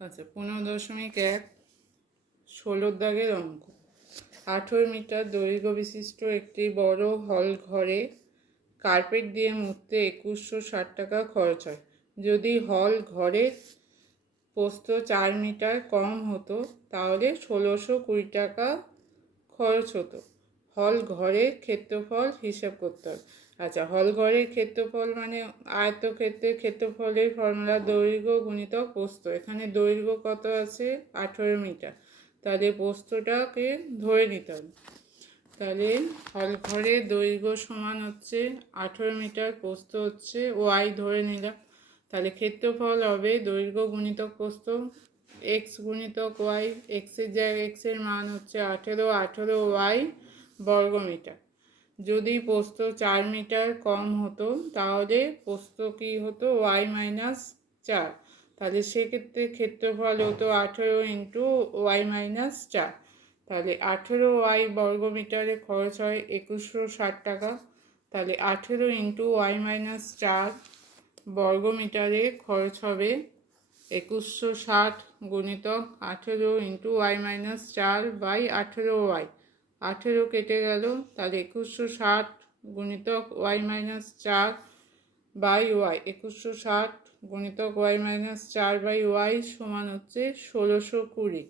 আচ্ছা, 15.1 16 দাগের অঙ্ক। 18 মিটার দৈর্ঘ্য বিশিষ্ট একটি বড় হল ঘরে কার্পেট দিয়ে মুছতে 2160 টাকা খরচ হয়। যদি হল ঘরের প্রস্থ 4 মিটার কম হতো তাহলে 1620 টাকা খরচ হতো। হল ঘরের ক্ষেত্রফল হিসাব করতে হবে। আচ্ছা, হল ঘরের ক্ষেত্রফল মানে আয়তক্ষেত্রের ক্ষেত্রফলের ফর্মুলা দৈর্ঘ্য গুণিতক প্রস্থ। এখানে দৈর্ঘ্য কত আছে? 18 মিটার। তাহলে প্রস্থটাকে ধরে নিতে হবে। তাহলে হল ঘরের দৈর্ঘ্য সমান হচ্ছে 18 মিটার, প্রস্থ হচ্ছে ওয়াই ধরে নিলাম। তাহলে ক্ষেত্রফল হবে দৈর্ঘ্য গুণিতক প্রস্থ এক্স গুণিতক ওয়াই। এক্সের জায়গায় এক্সের মান হচ্ছে 18 ওয়াই বর্গমিটার। যদি প্রস্থ 4 মিটার কম হতো তাহলে প্রস্থ কী হতো? Y minus 4। তাহলে সেক্ষেত্রে ক্ষেত্রফল হতো 18 ইন্টু ওয়াই মাইনাস 4। তাহলে 18 ওয়াই বর্গমিটারে খরচ হয় 2160 টাকা। তাহলে 18 ইন্টু ওয়াই মাইনাস 4 বর্গমিটারে খরচ হবে 2160 গুণিতক 18 into Y minus 4 by 18 Y. 18 কেটে গেল, তাহলে 2160 গুণিতক ওয়াই মাইনাস 4 বাই ওয়াই। 2160 গুণিতক ওয়াই মাইনাস 4 বাই ওয়াই সমান হচ্ছে 1620।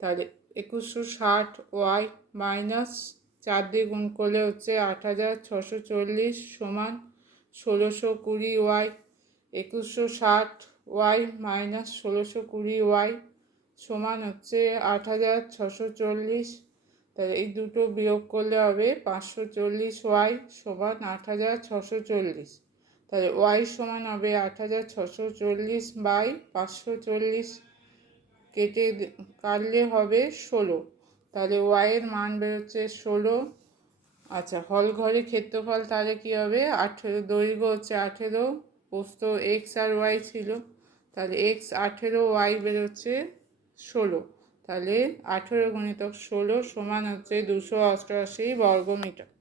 তাহলে 2160 ওয়াই মাইনাস 4 দিয়ে গুণ করলে হচ্ছে 8640 সমান 1620 ওয়াই। 2160 ওয়াই মাইনাস 1620 ওয়াই সমান হচ্ছে 8640। তাহলে এই দুটো বিয়োগ করলে হবে 540 ওয়াই সমান 8640। তাহলে ওয়াই সমান হবে 8640 বাই 540, কেটে কাটলে হবে 16। তাহলে ওয়াইয়ের মান বেরোচ্ছে 16। আচ্ছা, হল ঘরের ক্ষেত্রফল তাহলে কী হবে? 18, দৈর্ঘ্য হচ্ছে 18, প্রস্থ এক্স আর ওয়াই ছিল, তাহলে এক্স 18, ওয়াই বেরোচ্ছে 16। তাহলে 18 গুণিতক 16 সমান হচ্ছে 288 বর্গমিটার।